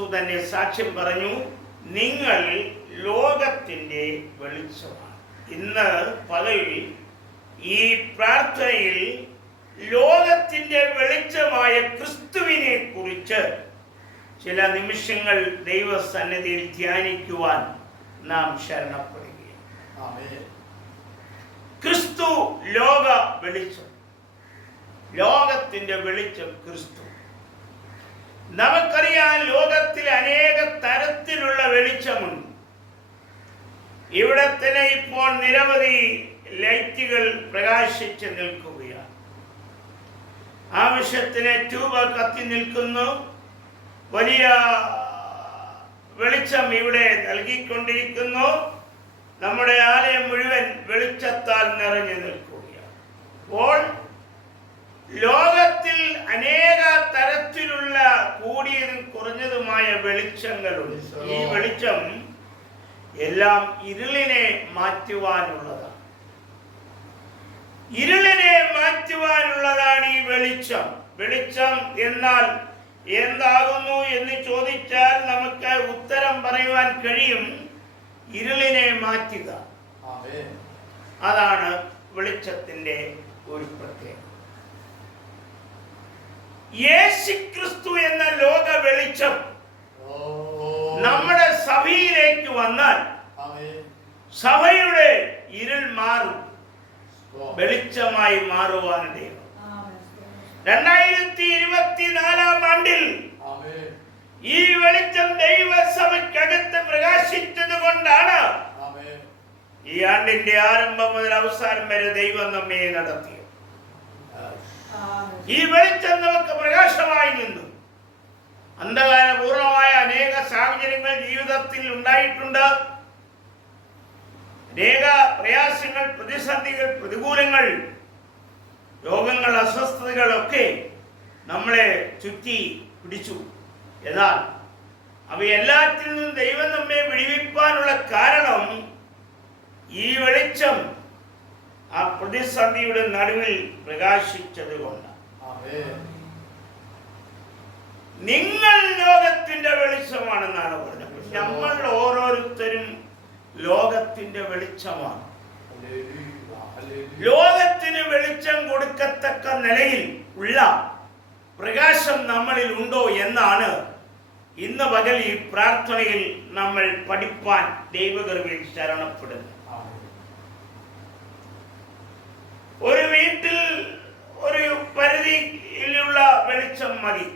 ക്രിസ്തു തന്നെ സാക്ഷ്യം പറഞ്ഞു, നിങ്ങൾ ലോകത്തിൻ്റെ വെളിച്ചമാണ്. ഇന്ന് പകൽ ഈ പ്രാർത്ഥനയിൽ ലോകത്തിൻ്റെ വെളിച്ചമായ ക്രിസ്തുവിനെ കുറിച്ച് ചില നിമിഷങ്ങൾ ദൈവസന്നിധിയിൽ ധ്യാനിക്കുവാൻ നാം ശരണപ്പെടുകയാണ്. ക്രിസ്തു ലോക വെളിച്ചം, ലോകത്തിൻ്റെ വെളിച്ചം ക്രിസ്തു. നമുക്കറിയാം, ലോകത്തിൽ അനേക തരത്തിലുള്ള വെളിച്ചമുണ്ട്. ഇവിടെ തന്നെ ഇപ്പോൾ നിരവധി ലൈറ്റുകൾ പ്രകാശിച്ച് നിൽക്കുകയാണ്. ആവശ്യത്തിന് ട്യൂബ് കത്തി നിൽക്കുന്നു. വലിയ വെളിച്ചം ഇവിടെ നൽകിക്കൊണ്ടിരിക്കുന്നു. നമ്മുടെ ആലയം മുഴുവൻ വെളിച്ചത്താൽ നിറഞ്ഞു നിൽക്കുകയാണ്. അപ്പോൾ ലോകത്തിൽ അനേക തരത്തിലുള്ള കൂടിയതും കുറഞ്ഞതുമായ വെളിച്ചങ്ങളുണ്ട്. ഈ വെളിച്ചം എല്ലാം ഇരുളിനെ മാറ്റുവാനുള്ളതാണ്. ഇരുളിനെ മാറ്റുവാനുള്ളതാണ് ഈ വെളിച്ചം. വെളിച്ചം എന്നാൽ എന്താകുന്നു എന്ന് ചോദിച്ചാൽ നമുക്ക് ഉത്തരം പറയുവാൻ കഴിയും, ഇരുളിനെ മാറ്റുക. അതാണ് വെളിച്ചത്തിന്റെ ഒരു പ്രത്യേകത. യേശുക്രിസ്തു എന്ന ലോക വെളിച്ചം നമ്മുടെ സഭയിലേക്ക് വന്നാൽ സഭയുടെ ഇരുൾ മാറും, വെളിച്ചമായി മാറുവാനിടയാണ്. 2024 ആണ്ടിൽ ഈ വെളിച്ചം ദൈവസഭയ്ക്കകത്ത് പ്രകാശിച്ചത് കൊണ്ടാണ് ഈ ആണ്ടിന്റെ ആരംഭം മുതൽ അവസാനം വരെ ദൈവം നമ്മെ നടത്തിയത്. ഈ വെളിച്ചം നമുക്ക് പ്രകാശമായി നിന്നു. അന്ധകാരപൂർണമായ അനേക സാഹചര്യങ്ങൾ ജീവിതത്തിൽ ഉണ്ടായിട്ടുണ്ട്. അനേക പ്രയാസങ്ങൾ, പ്രതിസന്ധികൾ, പ്രതികൂലങ്ങൾ, രോഗങ്ങൾ, അസ്വസ്ഥതകളൊക്കെ നമ്മളെ ചുറ്റി പിടിച്ചു. എന്നാൽ അവയെല്ലാത്തിൽ നിന്നും ദൈവം നമ്മെ വിടുവിപ്പാനുള്ള കാരണം ഈ വെളിച്ചം ആ പ്രതിസന്ധിയുടെ നടുവിൽ പ്രകാശിച്ചത് കൊണ്ടാണ്. നിങ്ങൾ ലോകത്തിന്റെ വെളിച്ചമാണെന്നാണ് പറഞ്ഞത്. നമ്മൾ ഓരോരുത്തരും ലോകത്തിന്റെ വെളിച്ചമാണ്. ലോകത്തിന് വെളിച്ചം കൊടുക്കത്തക്ക നിലയിൽ ഉള്ള പ്രകാശം നമ്മളിൽ ഉണ്ടോ എന്നാണ് ഇന്ന് പകൽ ഈ പ്രാർത്ഥനയിൽ നമ്മൾ പഠിപ്പാൻ ദൈവകൃപയിൽ ശരണപ്പെടുന്നത്. ഒരു വീട്ടിൽ ഒരു പരിധിയിലുള്ള വെളിച്ചം മതി.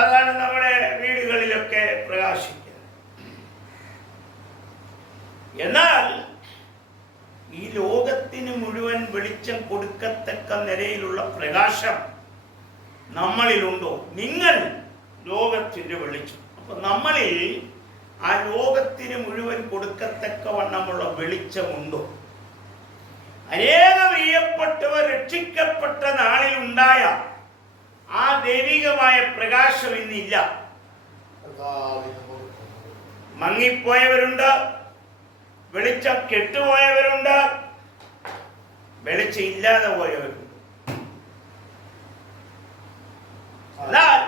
അതാണ് നമ്മുടെ വീടുകളിലൊക്കെ പ്രകാശിക്കുന്നത്. എന്നാൽ ഈ ലോകത്തിന് മുഴുവൻ വെളിച്ചം കൊടുക്കത്തക്ക നിലയിലുള്ള പ്രകാശം നമ്മളിലുണ്ടോ? നിങ്ങൾ ലോകത്തിന്റെ വെളിച്ചം. അപ്പൊ നമ്മളിൽ ആ ലോകത്തിന് മുഴുവൻ കൊടുക്കത്തക്കവണ്ണമുള്ള വെളിച്ചമുണ്ടോ? അനേക പ്രിയപ്പെട്ടവർ രക്ഷിക്കപ്പെട്ട നാളിൽ ഉണ്ടായ ആ ദൈവികമായ പ്രകാശം ഇന്നില്ല. മങ്ങിപ്പോയവരുണ്ട്, വെളിച്ചം കെട്ടുപോയവരുണ്ട്, വെളിച്ചം ഇല്ലാതെ പോയവരുണ്ട്. എന്നാൽ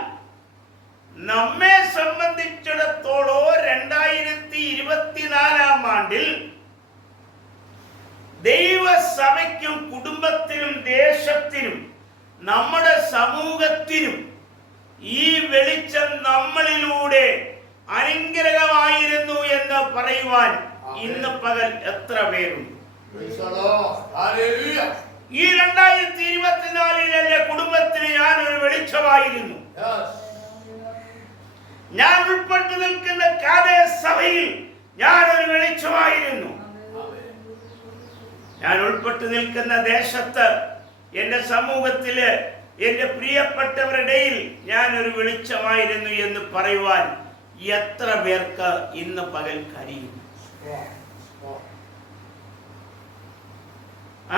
നമ്മെ സംബന്ധിച്ചിടത്തോളം 2024 ആണ്ടിൽ ദൈവസഭയ്ക്കും കുടുംബത്തിനും ദേശത്തിനും നമ്മുടെ സമൂഹത്തിനും ഈ വെളിച്ചം നമ്മളിലൂടെ അനുഗ്രഹമായിരുന്നു എന്ന് പറയുവാൻ ഇന്ന് പകൽ എത്ര പേരുണ്ട്? ഈ 2024 കുടുംബത്തിന് ഞാനൊരു വെളിച്ചമായിരുന്നു. ഞാൻ ഉൾപ്പെട്ടു നിൽക്കുന്ന കാതേ സഭയിൽ ഞാനൊരു വെളിച്ചമായിരുന്നു. ഞാൻ ഉൾപ്പെട്ടു നിൽക്കുന്ന ദേശത്ത്, എൻ്റെ സമൂഹത്തില്, എൻ്റെ പ്രിയപ്പെട്ടവരുടെ ഞാനൊരു വെളിച്ചമായിരുന്നു എന്ന് പറയുവാൻ എത്ര പേർക്ക് ഇന്ന് പകൽ കഴിയും?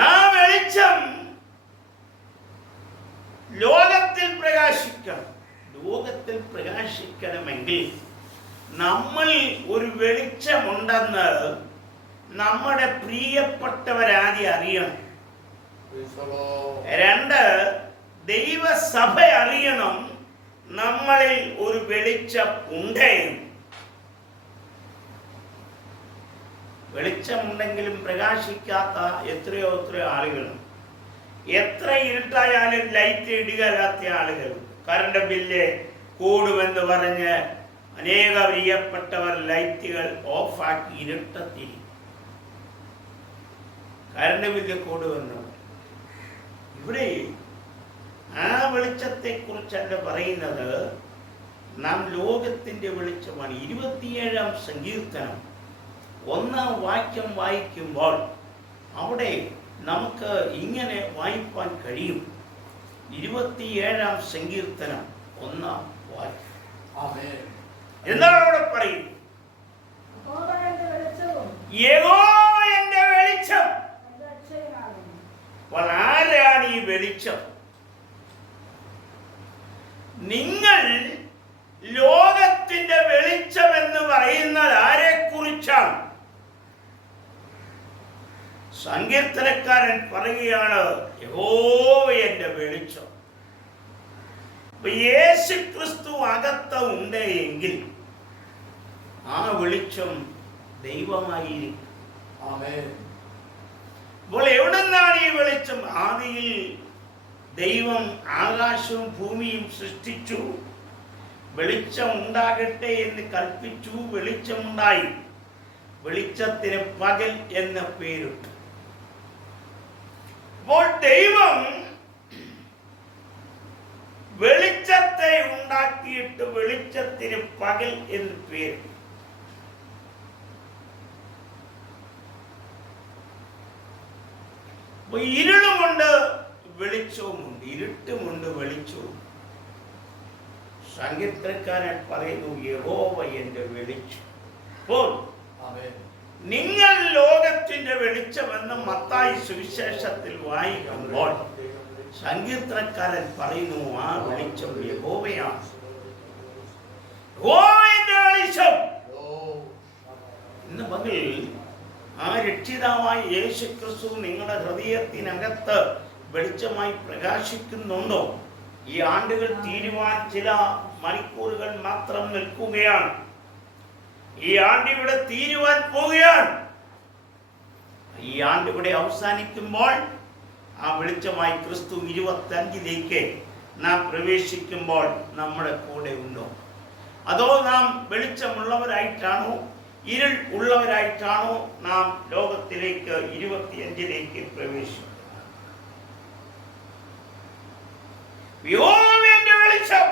ആ വെളിച്ചം ലോകത്തിൽ പ്രകാശിക്കണം. ലോകത്തിൽ പ്രകാശിക്കണമെങ്കിൽ നമ്മൾ ഒരു വെളിച്ചമുണ്ടെന്ന് നമ്മുടെ പ്രിയപ്പെട്ടവരാദ്യം അറിയണം. 2, ദൈവസഭ അറിയണം. നമ്മളിൽ ഒരു വെളിച്ചം ഉണ്ട്. വെളിച്ചമുണ്ടെങ്കിലും പ്രകാശിക്കാത്ത എത്രയോ ആളുകളുണ്ട്. എത്ര ഇരുട്ടായാലും ലൈറ്റ് ഇടുകയില്ലാത്ത ആളുകൾ. കറണ്ട് ബില്ല് കൂടുമെന്ന് പറഞ്ഞ് അനേക പ്രിയപ്പെട്ടവർ ലൈറ്റുകൾ ഓഫാക്കി ഇരുട്ടത്തിരിക്കും. കറണ്ട് ബില്ല് കൂടുമെന്ന് ഇവിടെ ആ വെളിച്ചത്തെ കുറിച്ചല്ല പറയുന്നത്. നാം ലോകത്തിന്റെ വെളിച്ചമാണ്. 27-ാം സങ്കീർത്തനം 1-ാം വാക്യം വായിക്കുമ്പോൾ അവിടെ നമുക്ക് ഇങ്ങനെ വായിപ്പാൻ കഴിയും. 27-ാം സങ്കീർത്തനം 1-ാം വാക്യം. എന്താണ് അവിടെ പറയും? യഹോവ എന്റെ വെളിച്ചം. അപ്പോൾ ആരാണ് ഈ വെളിച്ചം? നിങ്ങൾ ലോകത്തിന്റെ വെളിച്ചം എന്ന് പറയുന്നത് ആരെ കുറിച്ചാണ്? സങ്കീർത്തനക്കാരൻ പറയുകയാണ് യഹോവ എന്റെ വെളിച്ചം. യേശു ക്രിസ്തു അകത്ത് ഉണ്ട് എങ്കിൽ ആ വെളിച്ചം ദൈവമായിരിക്കും. അപ്പോൾ എവിടെ നിന്നാണ് ഈ വെളിച്ചം? ആദിയിൽ ദൈവം ആകാശവും ഭൂമിയും സൃഷ്ടിച്ചു. വെളിച്ചം ഉണ്ടാകട്ടെ എന്ന് കൽപ്പിച്ചു. വെളിച്ചമുണ്ടായി. വെളിച്ചത്തിന് പകൽ എന്ന പേരിട്ടു. അപ്പോൾ ദൈവം വെളിച്ചത്തെ ഉണ്ടാക്കിയിട്ട് വെളിച്ചത്തിന് പകൽ എന്ന് പേര്. ഇരുളുമുണ്ട്, വെളിച്ചവുമുണ്ട്. ഇരുട്ടുമുണ്ട്, വെളിച്ചവും. സങ്കീർത്തനക്കാരൻ പറയുന്നു യഹോവ എന്റെ വെളിച്ചം. അപ്പോൾ നിങ്ങൾ ലോകത്തിന്റെ വെളിച്ചമെന്ന് മത്തായി സുവിശേഷത്തിൽ വായിക്കുമ്പോൾ സങ്കീർത്തനക്കാരൻ പറയുന്നു ആ വെളിച്ചം യഹോവയാണ്. യഹോവയുടെ വെളിച്ചം. ഇന്ന് പകൽ ആ രക്ഷിതാവായ യേശു ക്രിസ്തു നിങ്ങളുടെ ഹൃദയത്തിനകത്ത് വെളിച്ചമായി പ്രകാശിക്കുന്നുണ്ടോ? ഈ ആണ്ടുകൾ തീരുവാൻ ചില മണിക്കൂറുകൾ മാത്രം നിൽക്കുകയാണ്. ഈ ആണ്ട് ഇവിടെ തീരുവാൻ പോവുകയാണ്. ഈ ആണ്ട് ഇവിടെ അവസാനിക്കുമ്പോൾ ആ വെളിച്ചമായി ക്രിസ്തു 25-ലേക്ക് നാം പ്രവേശിക്കുമ്പോൾ നമ്മുടെ കൂടെ ഉണ്ടോ? അതോ നാം വെളിച്ചമുള്ളവരായിട്ടാണോ ഇരുൾ ഉള്ളവരായിട്ടാണോ നാം ലോകത്തിലേക്ക് 25-ലേക്ക് പ്രവേശിക്കും? യഹോവയുടെ വെളിച്ചം.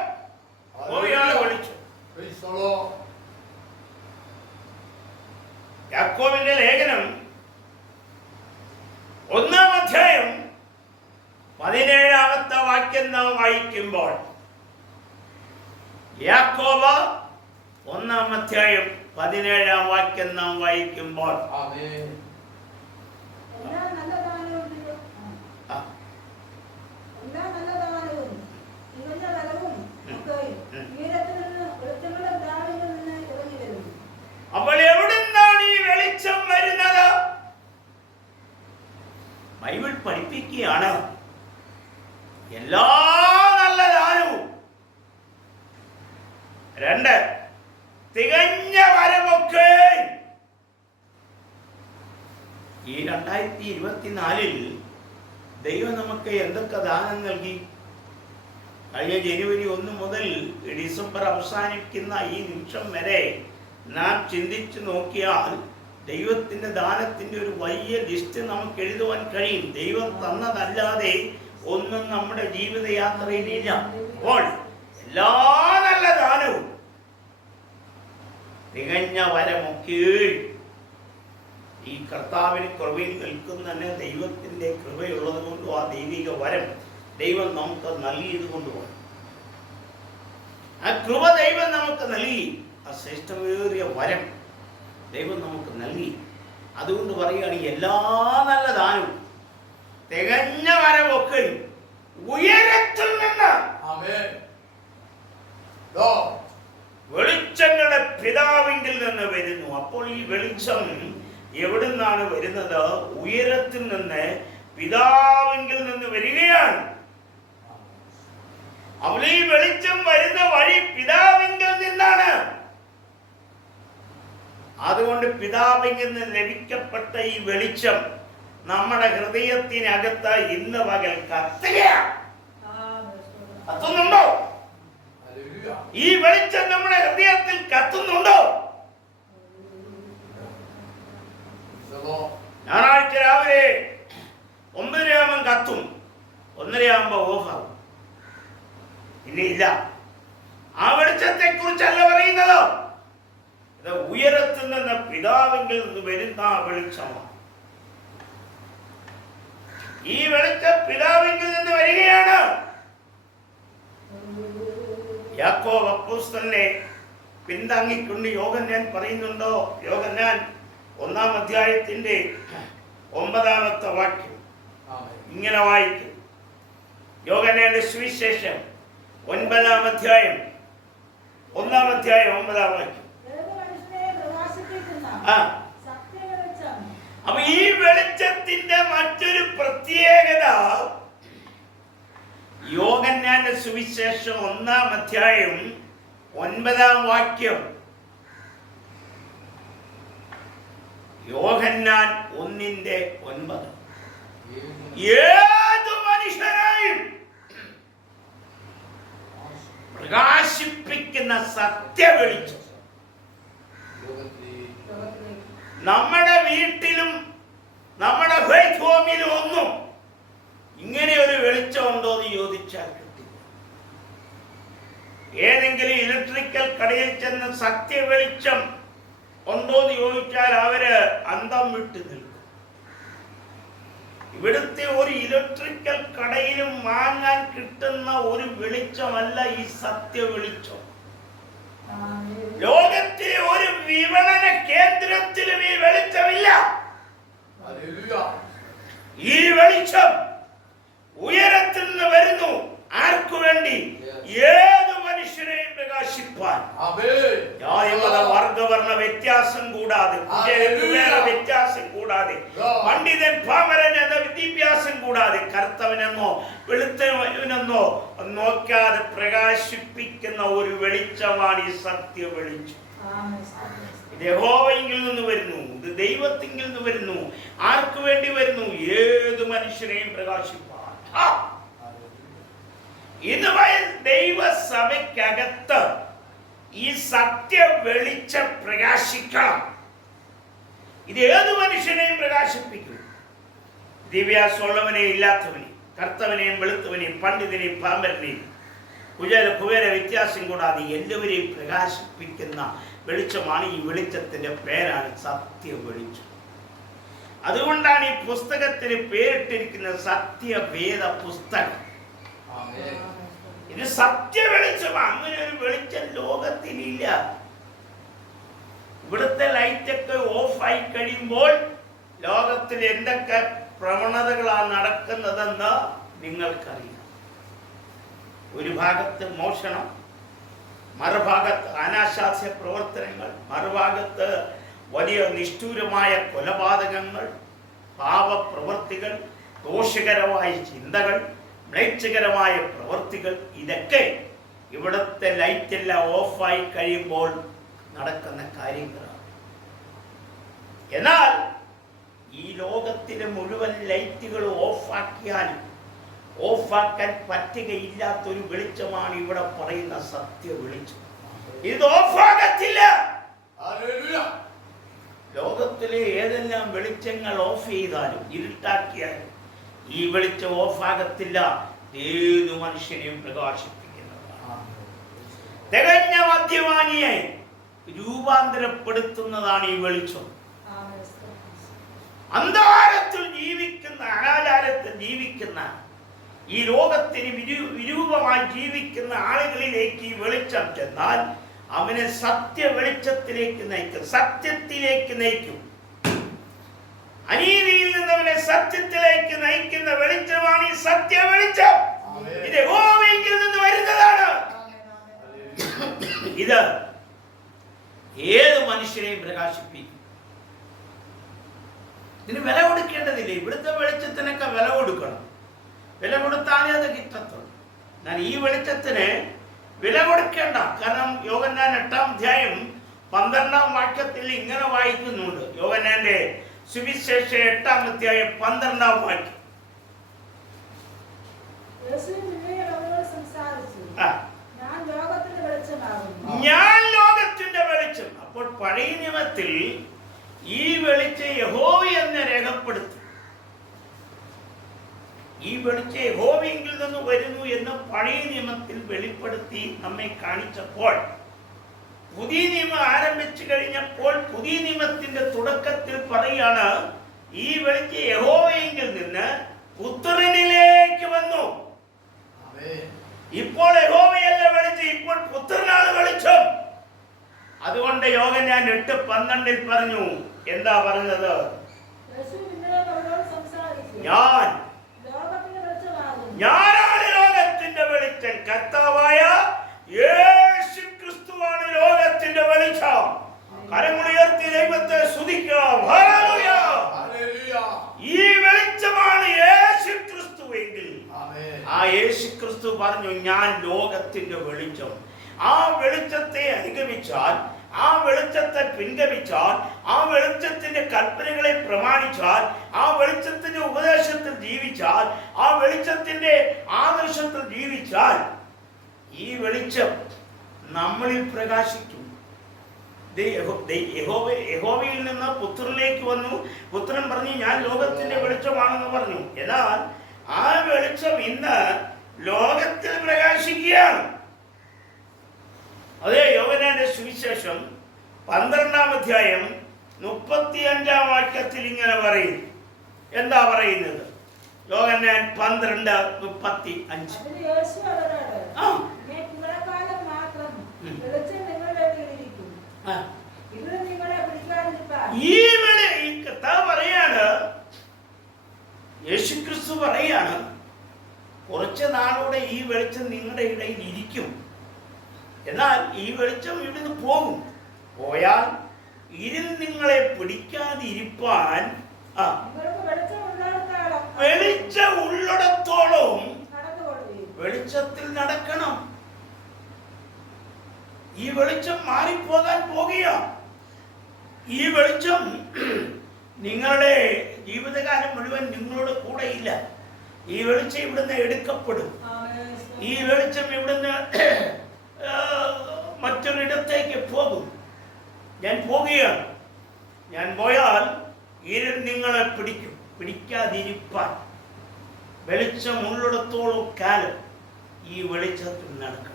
വെളിച്ചം. യാക്കോബിന്റെ ലേഖനം 1-ാം അധ്യായം 17-ാമത്തെ വാക്യം നാം വായിക്കുമ്പോൾ, യാക്കോബ് 1-ാം അധ്യായം 17-ാം വാക്യം നാം വായിക്കുമ്പോൾ അപ്പോൾ എവിടുന്നാണ് ഈ വെളിച്ചം വരുന്നത്? ബൈബിൾ പഠിപ്പിക്കുകയാണ് എല്ലാ നല്ല ദാനവും 2 തികഞ്ഞ വരമൊക്കെ ഈ 2024-ൽ ദൈവം നമുക്ക് എന്തൊക്കെ ദാനം നൽകി? കഴിഞ്ഞ ജനുവരി 1 മുതൽ ഡിസംബർ അവസാനിക്കുന്ന ഈ നിമിഷം വരെ നാം ചിന്തിച്ചു നോക്കിയാൽ ദൈവത്തിന്റെ ദാനത്തിന്റെ ഒരു വലിയ ലിസ്റ്റ് നമുക്ക് എഴുതുവാൻ കഴിയും. ദൈവം തന്നതല്ലാതെ ഒന്നും നമ്മുടെ ജീവിതയാത്രയിലില്ല. അപ്പോൾ എല്ലാ നല്ല ദാനവും തികഞ്ഞ വരമൊക്കെ ഈ കർത്താവിന് കൃപയിൽ നിൽക്കുന്ന ദൈവത്തിന്റെ കൃപയുള്ളത് കൊണ്ടും ആ ദൈവിക വരം ദൈവം നമുക്ക് നൽകിയത് കൊണ്ടുമാണ്. ആ കൃപ ദൈവം നമുക്ക് നൽകി. ആ ശ്രേഷ്ഠമേറിയ വരം ദൈവം നമുക്ക് നൽകി. അതുകൊണ്ട് പറയുകയാണ് എല്ലാ നല്ല ദാനവും തികഞ്ഞ വരമൊക്കെ ഉയരത്തിൽ നിന്ന് വെളിച്ചങ്ങളുടെ പിതാവിങ്കിൽ നിന്ന് വരുന്നു. അപ്പോൾ ഈ വെളിച്ചം എവിടുന്നാണ് വരുന്നത്? ഉയരത്തിൽ നിന്ന്, പിതാവിങ്കിൽ നിന്ന് വരികയാണ്. അവൾ ഈ വെളിച്ചം വരുന്ന വഴി പിതാവിങ്കിൽ നിന്നാണ്. അതുകൊണ്ട് പിതാവിൽ നിന്ന് ലഭിക്കപ്പെട്ട ഈ വെളിച്ചം നമ്മുടെ ഹൃദയത്തിനകത്ത് ഇന്ന് പകൽ കത്തുന്നുണ്ടോ? ഈ വെളിച്ചം നമ്മുടെ ഹൃദയത്തിൽ കത്തുന്നുണ്ടോ? ഞായറാഴ്ച രാവിലെ 9:30 കത്തും, 1:30 ഓഫാകും. ഇനി ഇല്ല. ആ വെളിച്ചത്തെ കുറിച്ചല്ല പറയുന്നത്. ഇത് ഉയരത്തിൽ നിന്ന് പിതാവിങ്കിൽ നിന്ന് വരുന്ന വെളിച്ചമാണ്. ഈ വെളിച്ചം പിതാവിങ്കിൽ നിന്ന് വരികയാണ്. യാക്കോബ് അപ്പോസ്തലനെ പിന്താങ്ങിക്കൊണ്ട് യോഹന്നാൻ പറയുന്നുണ്ടോ? യോഹന്നാൻ 1-ാം അധ്യായത്തിന്റെ 9-ാമത്തെ വാക്യം ഇങ്ങനെ വായിക്കും. യോഹന്നാന്റെ സുവിശേഷം 9-ാം അധ്യായം 1-ാം അധ്യായം 9-ാം വാക്യം. അപ്പൊ ഈ വെളിച്ചത്തിന്റെ മറ്റൊരു പ്രത്യേകത, യോഹന്നാന്റെ സുവിശേഷം 1-ാം അധ്യായം 9-ാം വാക്യം. യോഹന്നാൻ 1:9. ഏതു മനുഷ്യരെയും പ്രകാശിപ്പിക്കുന്ന സത്യവെളിച്ചം. നമ്മുടെ വീട്ടിലും നമ്മുടെ ഫെയ്ത്ത് ഹോമിലും ഒന്നും ഇങ്ങനെ ഒരു വെളിച്ചം ഉണ്ടോ എന്ന് ചോദിച്ചാൽ കിട്ടില്ല. ഏതെങ്കിലും ഇലക്ട്രിക്കൽ കടയിൽ ചെന്ന് സത്യ വെളിച്ചം ഉണ്ടോ എന്ന് ചോദിച്ചാൽ അവര് അന്തം വിട്ട് നിൽക്കും. ഇവിടുത്തെ ഒരു ഇലക്ട്രിക്കൽ കടയിലും വാങ്ങാൻ കിട്ടുന്ന ഒരു വെളിച്ചമല്ല ഈ സത്യ വെളിച്ചം. ലോകത്തിലെ ഒരു വിപണന കേന്ദ്രത്തിലും ഈ വെളിച്ചമില്ല. ഈ വെളിച്ചം ഉയരത്തിൽ നിന്ന് വരുന്നു. ആർക്കു വേണ്ടി? ഏത് മനുഷ്യരെയും പ്രകാശിപ്പാൻ. വർഗവർണ്ണ വ്യത്യാസം കൂടാതെ, വ്യത്യാസം കൂടാതെ, പണ്ഡിതൻ പാമരൻ എന്ന വിദ്യാഭ്യാസം കൂടാതെ, കറുത്തവനെന്നോ വെളുത്തവനെന്നോ നോക്കാതെ പ്രകാശിപ്പിക്കുന്ന ഒരു വെളിച്ചമാണ് ഈ സത്യ വെളിച്ചം. ഇത് യഹോവയിൽ നിന്ന് വരുന്നു. ഇത് ദൈവത്തിങ്കിൽ നിന്ന് വരുന്നു. ആർക്കു വേണ്ടി വരുന്നു? ഏത് മനുഷ്യരെയും പ്രകാശിപ്പാൻ. ഇന്ന് ദൈവസഭയ്ക്കകത്ത് ഈ സത്യ വെളിച്ചം പ്രകാശിക്കണം. ഇത് ഏത് മനുഷ്യനെയും പ്രകാശിപ്പിക്കും. ദിവ്യാസമുള്ളവനെയും ഇല്ലാത്തവനെയും, കർത്തവനെയും വെളുത്തവനെയും, പണ്ഡിതനെയും പാമ്പരനെയും, കുബേര വ്യത്യാസം കൂടാതെ എല്ലാവരെയും പ്രകാശിപ്പിക്കുന്ന വെളിച്ചമാണ്. ഈ വെളിച്ചത്തിന്റെ പേരാണ് സത്യ വെളിച്ചം. അതുകൊണ്ടാണ് ഈ പുസ്തകത്തിന് പേരിട്ടിരിക്കുന്നത് സത്യവേദ പുസ്തകം. ഇത് സത്യ വെളിച്ചമാണ്. അങ്ങനെ ഒരു വെളിച്ചം ലോകത്തിലില്ല. ഇവിടുത്തെ ലൈറ്റൊക്കെ ഓഫായി കഴിയുമ്പോൾ ലോകത്തിൽ എന്തൊക്കെ പ്രവണതകളാണ് നടക്കുന്നതെന്ന് നിങ്ങൾക്കറിയാം. ഒരു ഭാഗത്ത് മോഷണം, മറുഭാഗത്ത് അനാശാസ്യ പ്രവർത്തനങ്ങൾ, മറുഭാഗത്ത് വലിയ നിഷ്ഠൂരമായ കൊലപാതകങ്ങൾ, പാപപ്രവൃത്തികൾ, ദോഷകരമായ ചിന്തകൾ, മ്ലേച്ഛകരമായ പ്രവൃത്തികൾ. ഇതൊക്കെ ഇവിടുത്തെ ലൈറ്റെല്ലാം ഓഫായി കഴിയുമ്പോൾ നടക്കുന്ന കാര്യങ്ങളാണ്. എന്നാൽ ഈ ലോകത്തിലെ മുഴുവൻ ലൈറ്റുകൾ ഓഫാക്കിയാലും ഓഫാക്കാൻ പറ്റുകയില്ലാത്തൊരു വെളിച്ചമാണ് ഇവിടെ പറയുന്ന സത്യ വെളിച്ചം. ഇത് ഓഫാകത്തില്ല. ലോകത്തിലെ ഏതെല്ലാം വെളിച്ചങ്ങൾ ഓഫ് ചെയ്താലും ഇരുട്ടാക്കിയാലും ഈ വെളിച്ചം ഓഫാകത്തില്ല. ഏതു മനുഷ്യനെയും പ്രകാശിപ്പിക്കുന്നതാണ്. തികഞ്ഞ മദ്യപാനിയെ രൂപാന്തരപ്പെടുത്തുന്നതാണ് ഈ വെളിച്ചം. അന്ധകാരത്തിൽ ജീവിക്കുന്ന, അനാചാരത്തിൽ ജീവിക്കുന്ന, ഈ ലോകത്തിന് വിരൂപമായി ജീവിക്കുന്ന ആളുകളിലേക്ക് ഈ വെളിച്ചം ചെന്നാൽ അവനെ സത്യ വെളിച്ചത്തിലേക്ക് നയിക്കും, സത്യത്തിലേക്ക് നയിക്കും. അനീതിയിൽ നിന്ന് അവനെ സത്യത്തിലേക്ക് നയിക്കുന്ന വെളിച്ചമാണ് ഈ സത്യ വെളിച്ചം. ഇത് യഹോവയിൽ നിന്ന് വരുന്നതാണ്. ഇത് ഏത് മനുഷ്യരെയും പ്രകാശിപ്പിക്കും. ഇതിന് വില കൊടുക്കേണ്ടതില്ല. ഇവിടുത്തെ വെളിച്ചത്തിനൊക്കെ വില കൊടുക്കണം. വില കൊടുത്താലേ അത് കിട്ടത്തുള്ളൂ. ഞാൻ ഈ വെളിച്ചത്തിന് വില കൊടുക്കേണ്ട. കാരണം യോഹന്നാൻ 8-ാം അധ്യായം 12-ാം വാക്യത്തിൽ ഇങ്ങനെ വായിക്കുന്നുണ്ട്. യോഹന്നാന്റെ സുവിശേഷം 8-ാം അധ്യായം 12-ാം വാക്യം. ഞാൻ ലോകത്തിന്റെ വെളിച്ചം. അപ്പോൾ പഴയ നിയമത്തിൽ ഈ വെളിച്ചം യഹോവ എന്ന് രേഖപ്പെടുത്തി. ഈ വെളിച്ചം യഹോവയെങ്കിൽ നിന്ന് വരുന്നു എന്ന് പഴയ നിയമത്തിൽ വെളിപ്പെടുത്തി നമ്മെ കാണിച്ചപ്പോൾ, പുതിയ നിയമം ആരംഭിച്ചു കഴിഞ്ഞപ്പോൾ പുതിയ നിയമത്തിന്റെ തുടക്കത്തിൽ പറയാണ് ഈ വെളിച്ചം യഹോവയെങ്കിൽ നിന്ന് പുത്രനിലേക്ക് വന്നു. ഇപ്പോൾ യഹോവയല്ല വെളിച്ചം, ഇപ്പോൾ പുത്രനാണ് വെളിച്ചം. അതുകൊണ്ട് യോഹന്നാൻ 8:12 പറഞ്ഞു. എന്താ പറഞ്ഞത്? ഞാനാണ് ലോകത്തിന്റെ വെളിച്ചം. കർത്താവായ യേശു ക്രിസ്തുവാണ് ലോകത്തിന്റെ വെളിച്ചം. കരമുയർത്തി ദൈവത്തെ സ്തുതിക്കുക. ഹല്ലേലൂയ. ഈ വെളിച്ചമാണ് യേശു ക്രിസ്തുവെങ്കിൽ ആ യേശു ക്രിസ്തു പറഞ്ഞു ഞാൻ ലോകത്തിന്റെ വെളിച്ചം. ആ വെളിച്ചത്തെ അനുഗമിച്ചാൽ, ആ വെളിച്ചത്തെ പിൻഗമിച്ചാൽ, ആ വെളിച്ചത്തിന്റെ കൽപ്പനകളെ പ്രമാണിച്ചാൽ, ആ വെളിച്ചത്തിന്റെ ഉപദേശത്തിൽ ജീവിച്ചാൽ, ആ വെളിച്ചത്തിന്റെ ആദർശത്തിൽ ജീവിച്ചാൽ ഈ വെളിച്ചം നമ്മളിൽ പ്രകാശിക്കും. യഹോവയിൽ നിന്ന് പുത്രനിലേക്ക് വന്നു. പുത്രൻ പറഞ്ഞു ഞാൻ ലോകത്തിന്റെ വെളിച്ചമാണെന്ന് പറഞ്ഞു. എന്നാൽ ആ വെളിച്ചം ഇന്ന് ലോകത്തിൽ പ്രകാശിക്കുകയാണ്. അതേ യോഹന്നാന്റെ സുവിശേഷം 12-ാം അധ്യായം 35-ാം വാക്യത്തിൽ ഇങ്ങനെ പറയും. എന്താ പറയുന്നത്? യോഹന്നാൻ 12:35. ഈ കർത്താവ് പറയാണ്, യേശുക്രിസ്തു പറയാണ് കുറച്ച് നാളോടെ ഈ വെളിച്ചം നിങ്ങളുടെ ഇടയിൽ ഇരിക്കും. എന്നാൽ ഈ വെളിച്ചം ഇവിടുന്ന് പോകും. പോയാൽ ഇരുൾ നിങ്ങളെ പിടിക്കാതിരിപ്പാൻ വെളിച്ചം ഉള്ളിടത്തോളം വെളിച്ചത്തിൽ നടക്കണം. ഈ വെളിച്ചം മാറിപ്പോകാൻ പോകുക. ഈ വെളിച്ചം നിങ്ങളുടെ ജീവിതകാലം മുഴുവൻ നിങ്ങളുടെ കൂടെ ഇല്ല. ഈ വെളിച്ചം ഇവിടുന്ന് എടുക്കപ്പെടും. ഈ വെളിച്ചം ഇവിടുന്ന് മറ്റൊരിടത്തേക്ക് പോകും. ഞാൻ പോകുകയാണ്. ഞാൻ പോയാൽ ഇരുൾ നിങ്ങളെ പിടിക്കും. പിടിക്കാതിരിപ്പാൻ വെളിച്ചം ഉള്ളിടത്തോളം കാലം ഈ വെളിച്ചത്തിൽ നടക്കണം.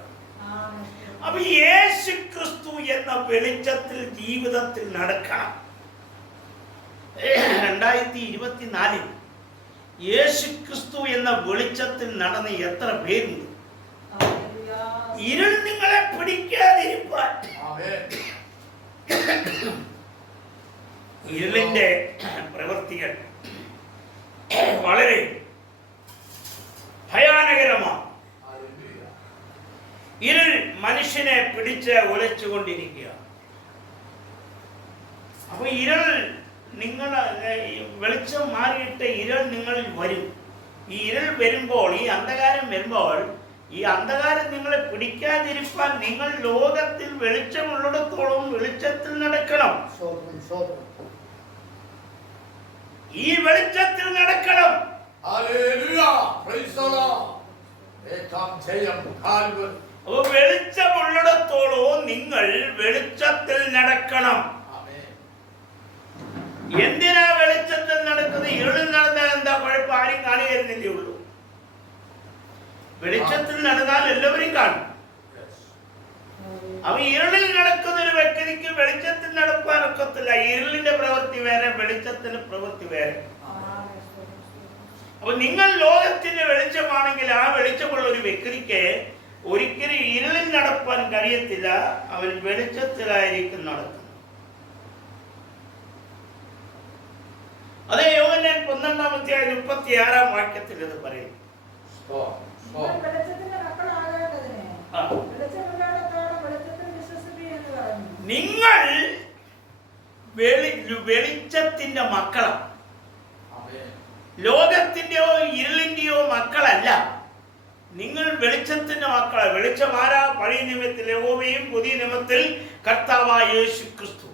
അപ്പൊ യേശു ക്രിസ്തു എന്ന വെളിച്ചത്തിൽ ജീവിതത്തിൽ നടക്കണം. 2024 യേശു ക്രിസ്തു എന്ന വെളിച്ചത്തിൽ നടന്ന എത്ര പേരുണ്ട്? ഇരുൾ നിങ്ങളെ പിടിക്കാതിരിപ്പാൻ. ഇരുളിന്റെ പ്രവൃത്തികൾ വളരെ ഭയാനകരമാണ്. ഇരുൾ മനുഷ്യനെ പിടിച്ച് ഉലച്ചുകൊണ്ടിരിക്കുക. അപ്പൊ ഇരുൾ വെളിച്ചം മാറിയിട്ട് ഇരുൾ നിങ്ങളിൽ വരും. ഈ ഇരുൾ വരുമ്പോൾ, ഈ അന്ധകാരം വരുമ്പോൾ, ഈ അന്ധകാരം നിങ്ങളെ പിടിക്കാതിരിപ്പാൻ നിങ്ങൾ ലോകത്തിൽ വെളിച്ചമുള്ളിടത്തോളം വെളിച്ചത്തിൽ നടക്കണം. ഈ വെളിച്ചത്തിൽ നടക്കണം. അപ്പൊ വെളിച്ചമുള്ളിടത്തോളം നിങ്ങൾ വെളിച്ചത്തിൽ നടക്കണം. എന്തിനാ വെളിച്ചത്തിൽ നടക്കുന്നത്? ഇരുളിൽ നടന്നാൽ എന്താ കുഴപ്പം? ആരും കാണുകയെന്നല്ലേ ഉള്ളൂ. വെളിച്ചത്തിൽ നടന്നാൽ എല്ലാവരും കാണും. അപ്പൊ ഇരുളിൽ നടക്കുന്ന ഒരു വ്യക്തിക്ക് വെളിച്ചത്തിൽ നടപ്പാനൊക്കത്തില്ല. ഇരുളിന്റെ പ്രവൃത്തി വേറെ, വെളിച്ചത്തിന്റെ പ്രവൃത്തി വേറെ. അപ്പൊ നിങ്ങൾ ലോകത്തിന്റെ വെളിച്ചമാണെങ്കിൽ ആ വെളിച്ചമുള്ള ഒരു വ്യക്തിക്ക് ഒരിക്കലും ഇരുളിൽ നടപ്പാൻ കഴിയത്തില്ല. അവൻ വെളിച്ചത്തിലായിരിക്കും നടക്കുന്നത്. അതേ യോഹന്നാൻ 12-ാം അധ്യായം 36-ാം വാക്യത്തിൽ ഇത് പറയും. നിങ്ങൾ വെളിച്ചത്തിന്റെ മക്കളാണ്. ലോകത്തിന്റെയോ ഇരുളിന്റെയോ മക്കളല്ല. നിങ്ങൾ വെളിച്ചത്തിന്റെ മക്കളെ. വെളിച്ചം ആരാ? പഴയ നിയമത്തിൽ യഹോവയും പുതിയ നിയമത്തിൽ കർത്താവായ യേശു ക്രിസ്തു.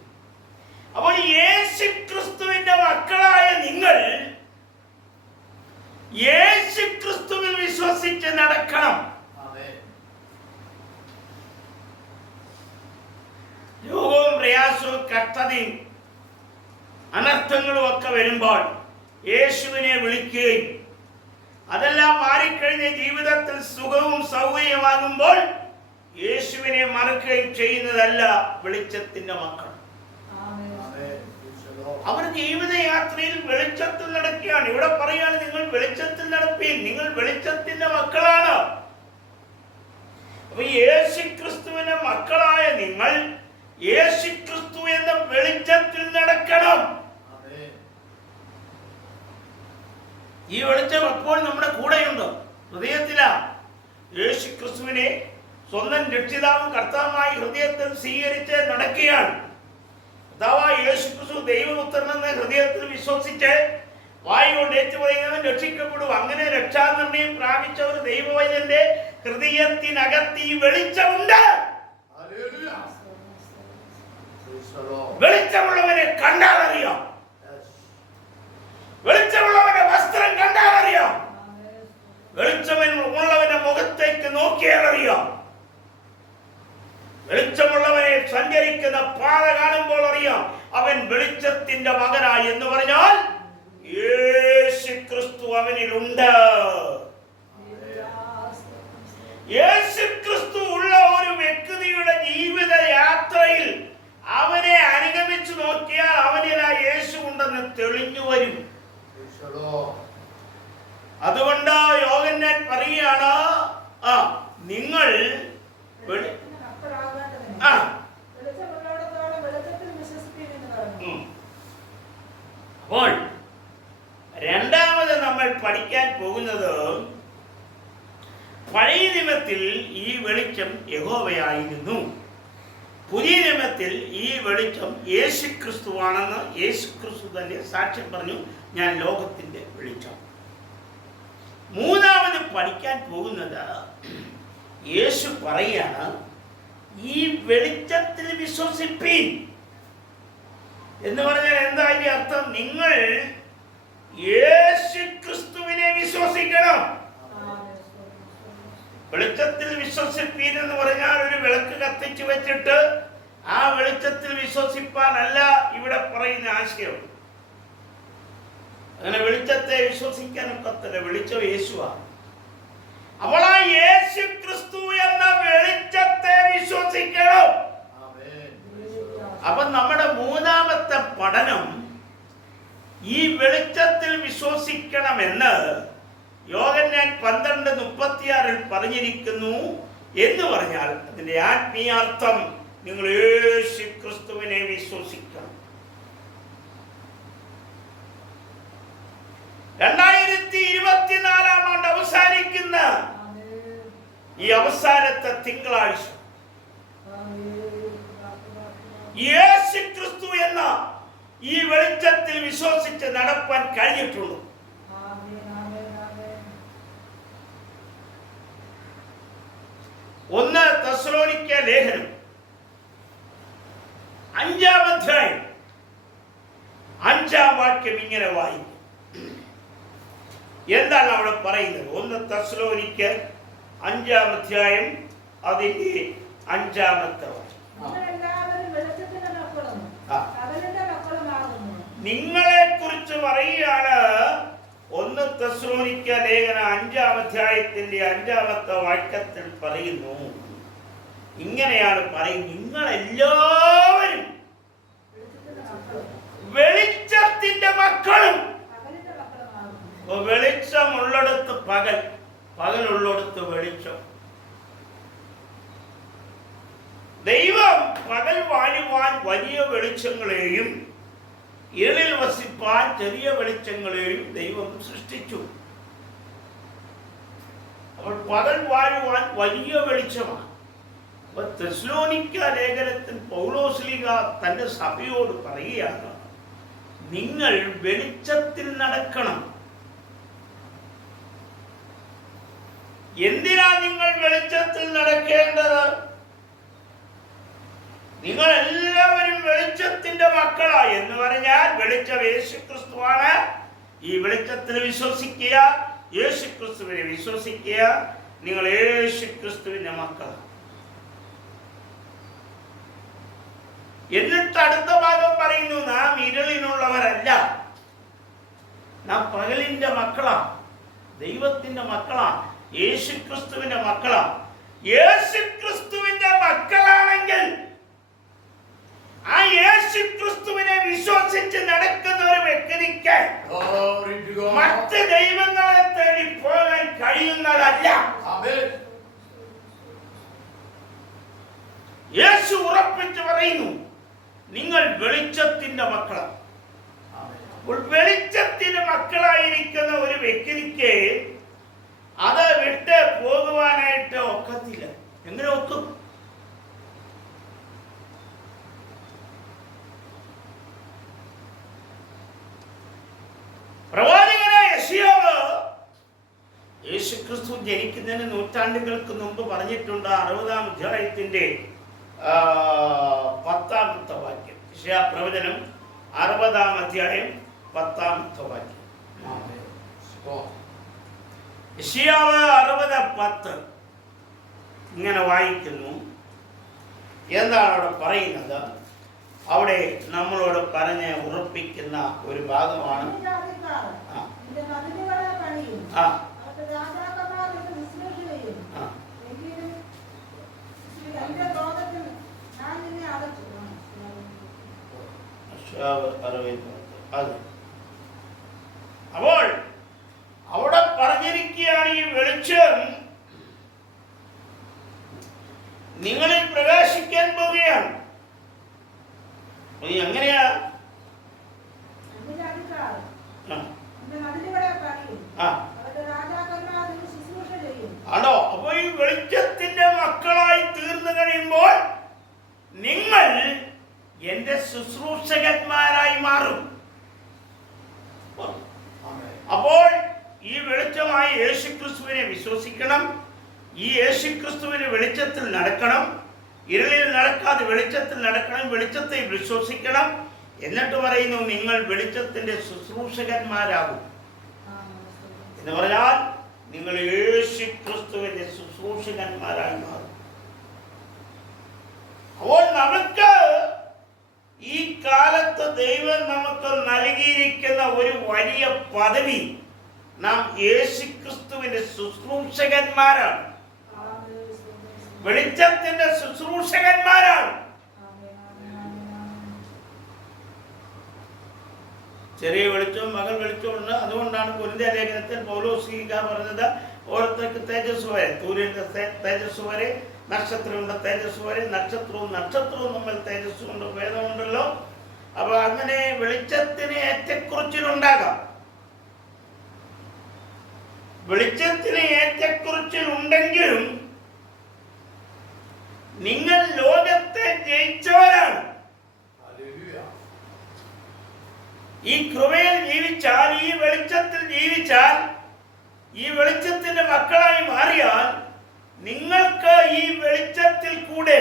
അപ്പോൾ യേശു ക്രിസ്തുവിന്റെ മക്കളായ നിങ്ങൾ യേശു ക്രിസ്തുവിൽ വിശ്വസിച്ച് നടക്കണം. രോഗവും പ്രയാസവും കഷ്ടതയും അനർത്ഥങ്ങളും ഒക്കെ വരുമ്പോൾ യേശുവിനെ വിളിക്കുകയും അതെല്ലാം മാറിക്കഴിഞ്ഞ ജീവിതത്തിൽ സുഖവും സൗകര്യമാകുമ്പോൾ യേശുവിനെ മറക്കുകയും ചെയ്യുന്നതല്ല വെളിച്ചത്തിന്റെ മക്കൾ. അവർ ജീവിതയാത്രയിൽ വെളിച്ചത്തിൽ നടക്കുകയാണ്. ഇവിടെ പറയാണ്, നിങ്ങൾ വെളിച്ചത്തിൽ നടപ്പീൻ, നിങ്ങൾ വെളിച്ചത്തിന്റെ മക്കളാണ്. അപ്പൊ യേശു ക്രിസ്തുവിന്റെ മക്കളായ നിങ്ങൾ യേശു ക്രിസ്തു എന്ന വെളിച്ചത്തിൽ നടക്കണം. ഈ വെളിച്ചം അപ്പോൾ നമ്മുടെ കൂടെയുണ്ട്, ഹൃദയത്തിലാ. യേശു ക്രിസ്തുവിനെ സ്വന്തം രക്ഷിതാവും കർത്താവുമായി ഹൃദയത്തിൽ സ്വീകരിച്ച് നടക്കുകയാണ്. കർത്താവായ യേശു ക്രിസ്തു ദൈവപുത്രനെന്ന് ഹൃദയത്തിൽ വിശ്വസിച്ച് വായ് കൊണ്ട് ഏറ്റുപറയുന്നവൻ രക്ഷിക്കപ്പെടും. അങ്ങനെ രക്ഷാനിർണയം പ്രാപിച്ച ഒരു ദൈവവൈദ്യന്റെ ഹൃദയത്തിനകത്ത് ഈ വെളിച്ചമുണ്ട്. വെളിച്ചമുള്ളവനെ കണ്ടാൽ അറിയാം, വെളിച്ചമുള്ളവന്റെ വസ്ത്രം കണ്ടാൽ അറിയാം, വെളിച്ചമുള്ളവന്റെ മുഖത്തേക്ക് നോക്കിയാൽ അറിയാം, വെളിച്ചമുള്ളവനെ സഞ്ചരിക്കുന്ന പാത കാണുമ്പോൾ അറിയാം അവൻ വെളിച്ചത്തിന്റെ മകനായി. എന്ന് പറഞ്ഞാൽ യേശു ക്രിസ്തു അവനിലുണ്ട്. യേശു ക്രിസ്തു ഉള്ള ഒരു വ്യക്തിയുടെ ജീവിത യാത്രയിൽ അവനെ അനുഗമിച്ചു നോക്കിയാൽ അവനിൽ ആ യേശു ഉണ്ടെന്ന് തെളിഞ്ഞു വരും. അതുകൊണ്ട് യോഹന്നാൻ പറയുകയാണ്, നിങ്ങൾ അപ്പോൾ രണ്ടാമത് നമ്മൾ പഠിക്കാൻ പോകുന്നത്, പഴയ നിയമത്തിൽ ഈ വെളിച്ചം യഹോവയായിരുന്നു, പുതിയ നിയമത്തിൽ ഈ വെളിച്ചം യേശു ക്രിസ്തുവാണെന്ന് യേശു ക്രിസ്തു തന്നെ സാക്ഷ്യം പറഞ്ഞു, ഞാൻ ലോകത്തിന്റെ വെളിച്ചം. മൂന്നാമത് പഠിക്കാൻ പോകുന്നത്, യേശു പറയാണ്, ഈ വെളിച്ചത്തിൽ വിശ്വസിപ്പീൻ എന്ന് പറഞ്ഞാൽ എന്താ അതിന്റെ അർത്ഥം? നിങ്ങൾ യേശു ക്രിസ്തുവിനെ വിശ്വസിക്കണം. വെളിച്ചത്തിൽ വിശ്വസിപ്പീൻ എന്ന് പറഞ്ഞാൽ ഒരു വിളക്ക് കത്തിച്ചു വെച്ചിട്ട് ആ വെളിച്ചത്തിൽ വിശ്വസിപ്പാനല്ല ഇവിടെ പറയുന്ന ആശയം. അങ്ങനെ വെളിച്ചത്തെ വിശ്വസിക്കാനൊക്കത്തില്ല, വെളിച്ചം യേശുവാണ്. അപ്പോൾ ആ യേശു ക്രിസ്തു എന്ന വെളിച്ചത്തെ വിശ്വസിക്കണം. അപ്പൊ നമ്മുടെ മൂന്നാമത്തെ പഠനം ഈ വെളിച്ചത്തിൽ വിശ്വസിക്കണമെന്ന് യോഹന്നാൻ 12:36 പറഞ്ഞിരിക്കുന്നു. എന്ന് പറഞ്ഞാൽ അതിന്റെ ആത്മീയാർത്ഥം നിങ്ങൾ യേശു ക്രിസ്തുവിനെ വിശ്വസിക്കണം. 2024 ആണ്ട് അവസാനിക്കുന്ന ഈ അവസാനത്തെ തിങ്കളാഴ്ച യേശു ക്രിസ്തു എന്ന ഈ വെളിച്ചത്തിൽ വിശ്വസിച്ച് നടപ്പാൻ കഴിഞ്ഞിട്ടുള്ളൂ. ഒന്ന് തെസ്സലോനിക്ക ലേഖനം 5-ാം അധ്യായം 5-ാം വാക്യം ഇങ്ങനെ വായിക്കും. എന്താണ് അവിടെ പറയുന്നത്? ഒന്ന് തെസ്സലോനിക്ക 5-ാം അധ്യായം അതിന്റെ 5-ാമത്തെ വാക്യം. നിങ്ങളെ കുറിച്ച് പറയുകയാണ്. ഒന്ന് തെസ്സലോനിക്ക ലേഖനം 5-ാം അധ്യായത്തിന്റെ 5-ാമത്തെ വാക്യത്തിൽ പറയുന്നു, ഇങ്ങനെയാണ് പറയുന്നത്, നിങ്ങളെല്ലാവരും വെളിച്ചത്തിന്റെ മക്കളും. വെളിച്ചമുള്ളിടത്ത് പകൽ, പകലുള്ളിടത്ത് വെളിച്ചം. ദൈവം പകൽ വാഴുവാൻ വലിയ വെളിച്ചങ്ങളെയും ഇരുളിൽ വസിപ്പാൻ ചെറിയ വെളിച്ചങ്ങളെയും ദൈവം സൃഷ്ടിച്ചു. അപ്പോൾ പകൽ വാഴുവാൻ വലിയ വെളിച്ചമാണ്. അപ്പൊ തെസ്സലോനിക്ക ലേഖനത്തിൽ പൗലോസ്ലീഹ തന്റെ സഭയോട് പറയുകയാണ്, നിങ്ങൾ വെളിച്ചത്തിൽ നടക്കണം. എന്തിനാ നിങ്ങൾ വെളിച്ചത്തിൽ നടക്കേണ്ടത്? നിങ്ങൾ എല്ലാവരും വെളിച്ചത്തിന്റെ മക്കളാ എന്ന് പറഞ്ഞാൽ വെളിച്ചം യേശുക്രിസ്തുവാണ്. ഈ വെളിച്ചത്തിൽ വിശ്വസിക്കുക, യേശുക്രിസ്തുവിനെ വിശ്വസിക്കുക, നിങ്ങൾ യേശുക്രിസ്തുവിന്റെ മക്കളാണ്. എന്നിട്ട് അടുത്ത ഭാഗം പറയുന്നു, നാം ഇരുളിനുള്ളവരല്ല, നാം പകലിന്റെ മക്കളാ, ദൈവത്തിന്റെ മക്കളാ, യേശുക്രിസ്തുവിന്റെ മക്കളാ. യേശുക്രിസ്തുവിന്റെ മക്കളാണെങ്കിൽ ആ യേശുക്രിസ്തുവിനെ വിശ്വസിച്ച് നടക്കുന്ന ഒരു വ്യക്തിക്ക് മറ്റ് ദൈവങ്ങളെ തേടി പോകാൻ കഴിയുന്നതല്ല. യേശു ഉറപ്പിച്ചു പറയുന്നു, നിങ്ങൾ വെളിച്ചത്തിന്റെ മക്കളാണ്. വെളിച്ചത്തിന്റെ മക്കളായിരിക്കുന്ന ഒരു വ്യക്തിക്ക് അത് വിട്ട് പോകുവാനായിട്ട് ഒക്കത്തില്ല. എങ്ങനെ ഒക്കും? പ്രവാചകനായ യെശയ്യാവ് യേശുക്രിസ്തു ജനിക്കുന്നതിന് നൂറ്റാണ്ടുകൾക്ക് മുമ്പ് പറഞ്ഞിട്ടുണ്ട്. 60-ാം അധ്യായത്തിന്റെ 10-ാമത്തെ വാക്യം. യെശയ്യാ പ്രവചനം 60-ാം അധ്യായം 10-ാമത്തെ വാക്യം. യെശയ്യാവ് 60:10 ഇങ്ങനെ വായിക്കുന്നു. എന്താണ് അവിടെ പറയുന്നത്? അവിടെ നമ്മളോട് പറഞ്ഞ് ഉറപ്പിക്കുന്ന ഒരു ഭാഗമാണ്. അപ്പോൾ അവിടെ പറഞ്ഞിരിക്കുകയാണ്, ഈ വെളിച്ചം നിങ്ങളിൽ പ്രകാശിക്കാൻ പോവുകയാണ്. എങ്ങനെയാ? ആണോ? അപ്പൊ ഈ വെളിച്ചത്തിന്റെ മക്കളായി തീർന്നു കഴിയുമ്പോൾ നിങ്ങൾ എന്റെ ശുശ്രൂഷകന്മാരായി മാറും. അപ്പോൾ ഈ വെളിച്ചമായി യേശുക്രിസ്തുവിനെ വിശ്വസിക്കണം. ഈ യേശുക്രിസ്തുവിന്റെ വെളിച്ചത്തിൽ നടക്കണം. ഇരുളിൽ നടക്കാതെ വെളിച്ചത്തിൽ നടക്കണം. വെളിച്ചത്തെ വിശ്വസിക്കണം. എന്നിട്ട് പറയുന്നു, നിങ്ങൾ വെളിച്ചത്തിന്റെ ശുശ്രൂഷകന്മാരാകും എന്ന് പറഞ്ഞാൽ നിങ്ങൾ യേശുക്രിസ്തുവിന്റെ ശുശ്രൂഷകന്മാരായി മാറും. അപ്പോൾ നമുക്ക് ഈ കാലത്ത് ദൈവം നമുക്ക് നൽകിയിരിക്കുന്ന ഒരു വലിയ പദവി, നാം യേശുക്രിസ്തുവിന്റെ ശുശ്രൂഷകന്മാരാണ്, വെളിച്ചത്തിന്റെ ശുശ്രൂഷകന്മാരാണ്. ചെറിയ വെളിച്ചവും മകൾ വെളിച്ചവും ഉണ്ട്. അതുകൊണ്ടാണ് കൊരിന്ത്യർ ലേഖനത്തിൽ പൗലോസ് പറഞ്ഞത്, ഓരോരുത്തർക്ക് തേജസ് വരെ, സൂര്യന്റെ തേജസ് വരെ, നക്ഷത്രങ്ങളുടെ തേജസ് വരെ, നക്ഷത്രവും തമ്മിൽ തേജസ് കൊണ്ട് ഭേദമുണ്ടല്ലോ. അപ്പൊ അങ്ങനെ വെളിച്ചത്തിന് ഏറ്റക്കുറച്ചിലുണ്ടാകാം. വെളിച്ചത്തിന് ഏറ്റക്കുറച്ചിലുണ്ടെങ്കിലും നിങ്ങൾ ലോകത്തെ ജയിച്ചവരാണ്. ഈ കൃപയിൽ ജീവിച്ചാൽ, ഈ വെളിച്ചത്തിൽ ജീവിച്ചാൽ, ഈ വെളിച്ചത്തിന്റെ മക്കളായി മാറിയാൽ നിങ്ങൾക്ക് ഈ വെളിച്ചത്തിൽ കൂടെ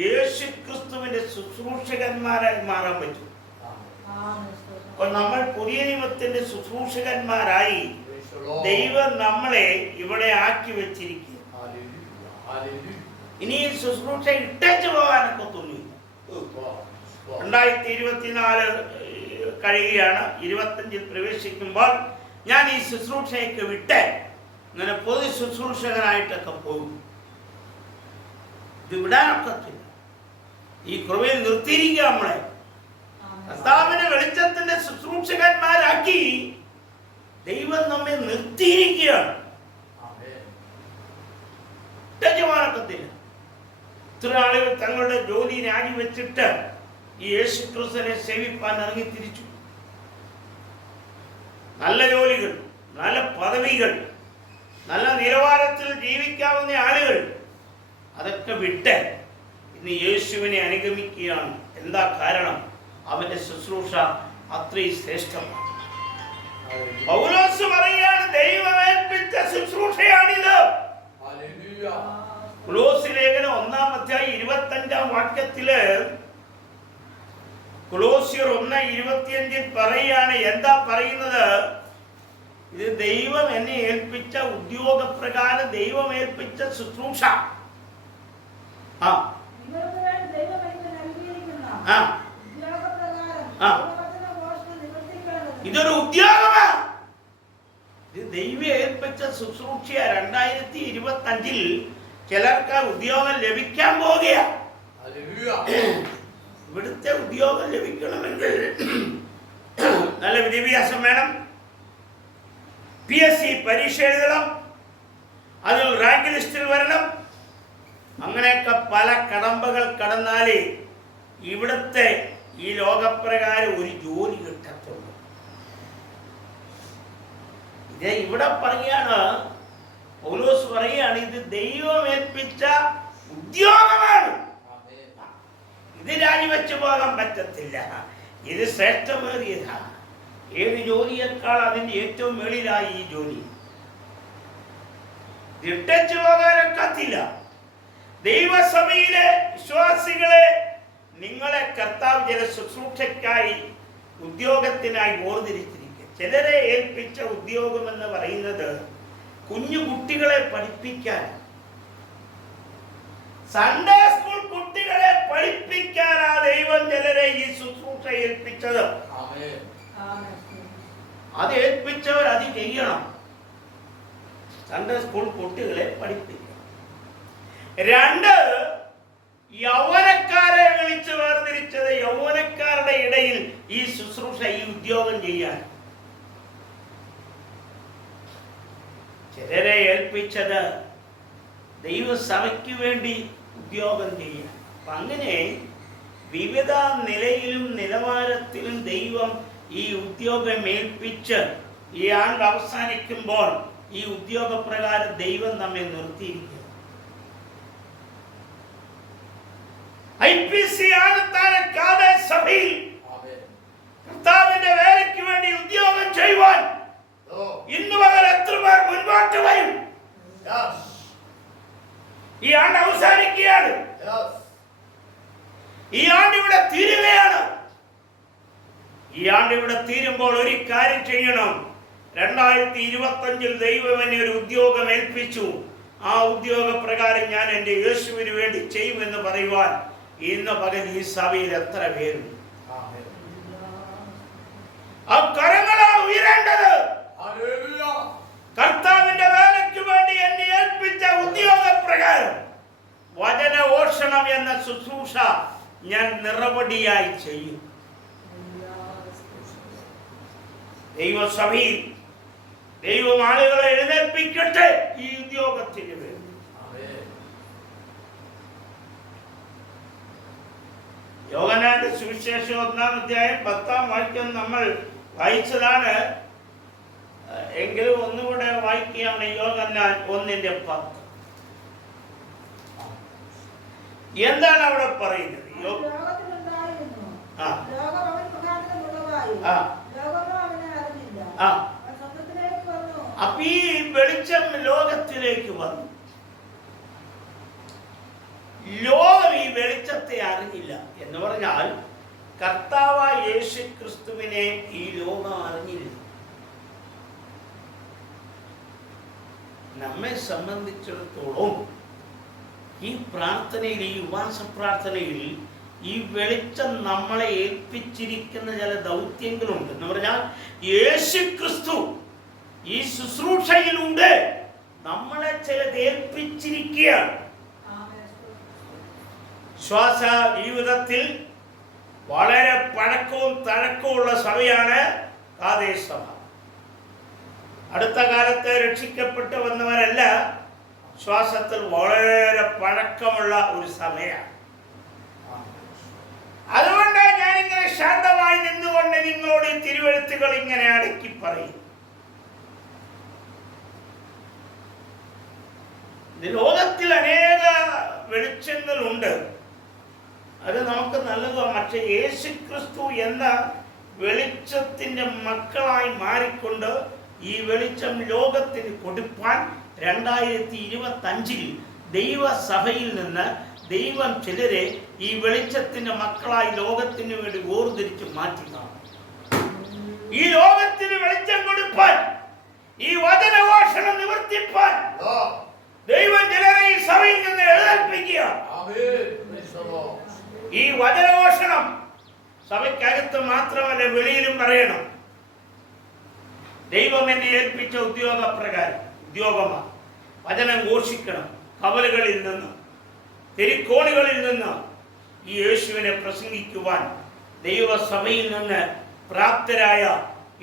യേശുക്രിസ്തുവിന്റെ ശുശ്രൂഷകന്മാരായി മാറാൻ പറ്റും. അപ്പോൾ നമ്മൾ പുതിയ നിയമത്തിന്റെ ശുശ്രൂഷകന്മാരായി ദൈവം നമ്മളെ ഇവിടെ ആക്കി വെച്ചിരിക്കുക. ഇനി ശുശ്രൂഷ ഇട്ടേച്ചു പോകാനൊക്കെ തോന്നിയില്ല. 2024 കഴിയുകയാണ്. 25 പ്രവേശിക്കുമ്പോൾ ഞാൻ ഈ ശുശ്രൂഷയൊക്കെ വിട്ട് ഇങ്ങനെ പൊതു ശുശ്രൂഷകനായിട്ടൊക്കെ പോകും. ഇത് വിടാനൊക്കത്തില്ല. ഈ കൃപയിൽ നിർത്തിയിരിക്കുക. നമ്മളെ കർത്താവിനെ വെളിച്ചത്തിന്റെ ശുശ്രൂഷകന്മാരാക്കി ദൈവം നമ്മെ നിർത്തിയിരിക്കുകയാണ്. യജമാനക്കത്തില്ല. ഇത്ര ആളുകൾ തങ്ങളുടെ ജോലി രാജിവെച്ചിട്ട് ഈ യേശുക്രിസ്തുവിനെ സേവിപ്പാൻ ഇറങ്ങി തിരിച്ചു. നല്ല ജോലികൾ, നല്ല പദവികൾ, നല്ല നിലവാരത്തിൽ ജീവിക്കാവുന്ന ആളുകൾ അതൊക്കെ വിട്ട് ഇന്ന് യേശുവിനെ അനുഗമിക്കുകയാണ്. എന്താ കാരണം? അവന്റെ ശുശ്രൂഷ അത്രയും ശ്രേഷ്ഠമാണ്. പൗലോസ് പറയുകയാണ്, ദൈവമേൽപ്പിച്ച ശുശ്രൂഷയാണിത്. കൊലോസ്യ ലേഖനം 1-ാം അധ്യായം 25-ാം വാക്യത്തില് കൊലോസ്യർ 1:25 പറയുകയാണ്. എന്താ പറയുന്നത്? ഇത് ദൈവം എന്നെ ഏൽപ്പിച്ച ഉദ്യോഗപ്രകാരം ദൈവം ഏൽപ്പിച്ച ശുശ്രൂഷ. ഇതൊരു ഉദ്യോഗമാണ്. ഇത് ദൈവം ഏൽപ്പിച്ച ശുശ്രൂഷ. 2025-ൽ ചിലർക്ക് ഉദ്യോഗം ലഭിക്കാൻ പോകുക. ഇവിടുത്തെ ഉദ്യോഗം ലഭിക്കണമെങ്കിൽ നല്ല വിദ്യാഭ്യാസം വേണം, PSC പരീക്ഷ എഴുതണം, അതിൽ റാങ്ക് ലിസ്റ്റിൽ വരണം. അങ്ങനെയൊക്കെ പല കടമ്പകൾ കടന്നാലേ ഇവിടുത്തെ ഈ ലോകപ്രകാരം ഒരു ജോലി കിട്ടത്തുള്ളൂ. ഇത് ഇവിടെ പറയാണ്, പൗലോസ് പറയാണ്, ഇത് ദൈവം ഏൽപ്പിച്ച ഉദ്യോഗമാണ്. ഇത് രാജിവെച്ചു പോകാൻ പറ്റത്തില്ല. ഇത് ശ്രേഷ്ഠമേറിയതാണ്. ഏത് ജോലിയേക്കാൾ അതിന്റെ ഏറ്റവും മേളിലായി ഈ ജോലി. ഇട്ടച്ചു പോകാനൊക്കത്തില്ല. ദൈവസഭയിലെ വിശ്വാസികളെ, നിങ്ങളെ കർത്താവ് ചില ശുശ്രൂഷയ്ക്കായി ഉദ്യോഗത്തിനായി വേർതിരിച്ചിരിക്കുക. ചിലരെ ഏൽപ്പിച്ച ഉദ്യോഗം എന്ന് പറയുന്നത് കുഞ്ഞു കുട്ടികളെ പഠിപ്പിക്കാൻ, സൺഡേ സ്കൂൾ കുട്ടികളെ പഠിപ്പിക്കാനാ ദൈവം ചിലരെ ഈ ശുശ്രൂഷ ഏൽപ്പിച്ചത്. അത് ഏൽപ്പിച്ചവർ അത് ചെയ്യണം. സൺഡേ സ്കൂൾ കുട്ടികളെ പഠിപ്പിക്കണം. 2, യൗവനക്കാരെ വിളിച്ച് വേർതിരിച്ചത് യൗവനക്കാരുടെ ഇടയിൽ ഈ ശുശ്രൂഷ, ഈ ഉദ്യോഗം ചെയ്യാൻ. ചിലരെ ഏൽപ്പിച്ചത് ദൈവസഭയ്ക്ക് വേണ്ടി ഉദ്യോഗം ചെയ്യാൻ. അപ്പം അങ്ങനെ വിവിധ നിലയിലും നിലവാരത്തിലും ദൈവം ഈ ഉദ്യോഗം ഏൽപ്പിച്ച് ഈ ആണ്ട് അവസാനിക്കുമ്പോൾ ഈ ഉദ്യോഗപ്രകാരം ദൈവം നമ്മെ നിർത്തിയിരിക്കുന്നു. IPC ആനത്താനക്കാതെ സഭയിൽ കർത്താവിന്റെ വേലയ്ക്ക് വേണ്ടി ഉദ്യോഗം ചെയ്യുവാൻ ഇന്ന് പകൽ എത്ര പേർ മുൻപോട്ട് വരും? ഈ ആണ്ട് അവസാനിക്കുകയാണ്. ഈ ആണ്ട് ഇവിടെ തീരുകയാണ്. ഈ ആണ്ട് ഇവിടെ തീരുമ്പോൾ ഒരു കാര്യം ചെയ്യണം. 2025-ൽ ദൈവം എന്നെ ഒരു ഉദ്യോഗം ഏൽപ്പിച്ചു. ആ ഉദ്യോഗപ്രകാരം ഞാൻ എൻ്റെ യേശുവിന് വേണ്ടി ചെയ്യുമെന്ന് പറയുവാൻ ഇന്ന് പകൽ ഈ സഭയിൽ എത്ര പേരുണ്ട്? ആ കരങ്ങളാണ് ഉയരേണ്ടത്. കർത്താവിന്റെ വേലയ്ക്ക് വേണ്ടി എന്നെ ഏൽപ്പിച്ച ഉദ്യോഗപ്രകാരം വചനഘോഷണം എന്ന ശുശ്രൂഷ ഞാൻ നിറപടിയായി ചെയ്യും. ദൈവസഭയിൽ ദൈവം ആളുകളെ എഴുന്നേൽപ്പിക്കട്ടെ ഈ ഉദ്യോഗത്തിന് വേണ്ടി. യോഹന്നാന്റെ സുവിശേഷം 1-ാം അധ്യായം 10-ാം വാക്യം നമ്മൾ വായിച്ചതാണ്. എങ്കിലും ഒന്നുകൂടെ വായിക്കുകയാണ്. യോഹന്നാൻ 1:10. എന്താണ് അവിടെ പറയുന്നത്? അപ്പൊ ഈ വെളിച്ചം ലോകത്തിലേക്ക് വന്നു. ലോകം ഈ വെളിച്ചത്തെ അറിഞ്ഞില്ല എന്ന് പറഞ്ഞാൽ കർത്താവായ യേശു ക്രിസ്തുവിനെ ഈ ലോകം അറിഞ്ഞില്ല. നമ്മെ സംബന്ധിച്ചിടത്തോളം ഈ പ്രാർത്ഥനയിൽ, ഈ ഉപവാസ പ്രാർത്ഥനയിൽ ഈ വെളിച്ചം നമ്മളെ ഏൽപ്പിച്ചിരിക്കുന്ന ചില ദൗത്യങ്ങളുണ്ട്. എന്ന് പറഞ്ഞാൽ യേശു ക്രിസ്തു ഈ ശുശ്രൂഷയിലൂടെ നമ്മളെ ചിലത് ഏൽപ്പിച്ചിരിക്കുകയാണ്. ശ്വാസ ജീവിതത്തിൽ വളരെ പഴക്കവും തഴക്കവുമുള്ള സഭയാണ് കാദേശ സഭ. അടുത്ത കാലത്ത് രക്ഷിക്കപ്പെട്ടു വന്നവരല്ല, ശ്വാസത്തിൽ വളരെ പഴക്കമുള്ള ഒരു സഭയാണ്. അതുകൊണ്ട് ഞാനിങ്ങനെ ശാന്തമായി നിന്നുകൊണ്ട് നിങ്ങളോട് ഈ തിരുവെഴുത്തുകൾ ഇങ്ങനെ അടക്കി പറയും. ലോകത്തിൽ അനേക വെളിച്ചങ്ങളുണ്ട്, അത് നമുക്ക് നല്ലതാണ്. പക്ഷെ യേശു ക്രിസ്തു എന്ന വെളിച്ചത്തിന്റെ മക്കളായി മാറിക്കൊണ്ട് ഈ വെളിച്ചം ലോകത്തിന് കൊടുപ്പാൻ 2025-ൽ ദൈവസഭയിൽ നിന്ന് ദൈവം ചിലരെ ഈ വെളിച്ചത്തിന്റെ മക്കളായി ലോകത്തിന് വേണ്ടി വേർതിരിച്ച് മാറ്റി കാണും. ഈ ലോകത്തിന് വെളിച്ചം കൊടുപ്പാൻ, ഈ വചനഘോഷണം നിവർത്തിപ്പാൻ ദൈവം ചിലരെ ഈ സഭയിൽ നിന്ന് എഴുന്നേൽപ്പിക്കുക. ഈ വചനഘോഷണം സഭയ്ക്കകത്ത് മാത്രമല്ല, വെളിയിലും പറയണം. ദൈവം എന്നെ ഏൽപ്പിച്ച ഉദ്യോഗമാണ് വചനം ഘോഷിക്കണം. കവലകളിൽ നിന്ന്, തെരുക്കോണുകളിൽ നിന്ന് ഈ യേശുവിനെ പ്രസംഗിക്കുവാൻ ദൈവസഭയിൽ നിന്ന് പ്രാപ്തരായ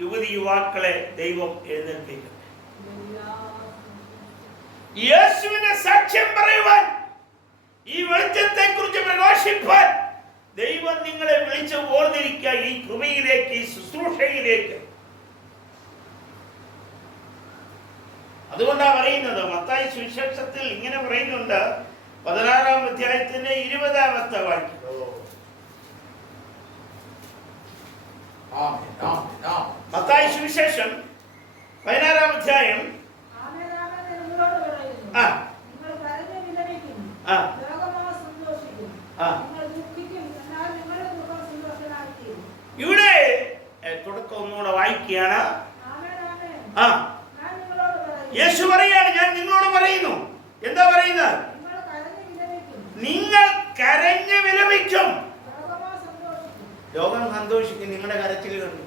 യുവതി യുവാക്കളെ ദൈവം എഴുന്നേൽപ്പിക്കട്ടെ. യേശുവിന്റെ സാക്ഷ്യം പറയുവാൻ, ഈ വെളിച്ചത്തെ കുറിച്ച് പ്രഘോഷിപ്പാൻ ദൈവം നിങ്ങളെ വിളിച്ച് വേർതിരിക്കുക ഈ കൃപയിലേക്ക്, ഈ ശുശ്രൂഷയിലേക്ക്. അതുകൊണ്ടാണ് പറയുന്നത്, മത്തായി സുവിശേഷത്തിൽ ഇങ്ങനെ പറയുന്നുണ്ട്, 16-ാം അധ്യായത്തിന്റെ 20-ാമത്തെ വാക്യം. മത്തായി സുവിശേഷം 16-ാം അധ്യായം ഇവിടെ തുടക്കം ഒന്നുകൂടെ വായിക്കുകയാണ്. യേശു പറയാണ്, ഞാൻ നിങ്ങളോട് പറയുന്നു. എന്താ പറയുന്നത്? നിങ്ങൾ കരഞ്ഞ് വിലപിക്കും, ലോകം സന്തോഷിക്കും. നിങ്ങളുടെ കരച്ചിൽ കണ്ടു.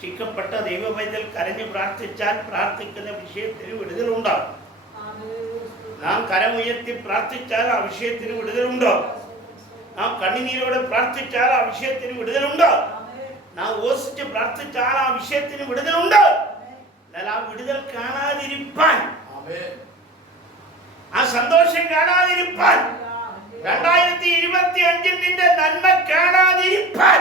ശിക്കപ്പെട്ട ദൈവപൈതൽ കരഞ്ഞ് പ്രാർത്ഥിച്ചാൽ പ്രാർത്ഥിക്കുന്ന വിഷയത്തിന് വിടുതലുണ്ടാകും. നാം കരമുയർത്തി പ്രാർത്ഥിച്ചാൽ ആ വിഷയത്തിന് വിടുതലുണ്ടാകും. നാം കണ്ണുനീരോടെ പ്രാർത്ഥിച്ചാൽ ആ വിഷയത്തിന് വിടുതലുണ്ടാകും. നാം ഓസിച്ച് പ്രാർത്ഥിച്ചാൽ ആ വിഷയത്തിന് വിടുതലുണ്ടാകും. എന്നാൽ ആ വിടുതൽ കാണാതിരിപ്പാൻ, ആ സന്തോഷം കാണാതിരിപ്പാൻ, 2025 നിന്റെ നന്മ കാണാതിരിപ്പാൻ,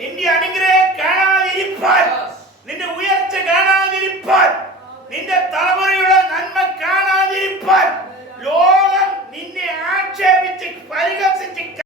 നിന്റെ അനുഗ്രഹം കാണാതിരിപ്പാൻ, നിന്റെ ഉയർച്ച കാണാതിരിപ്പാൻ, നിന്റെ തലമുറ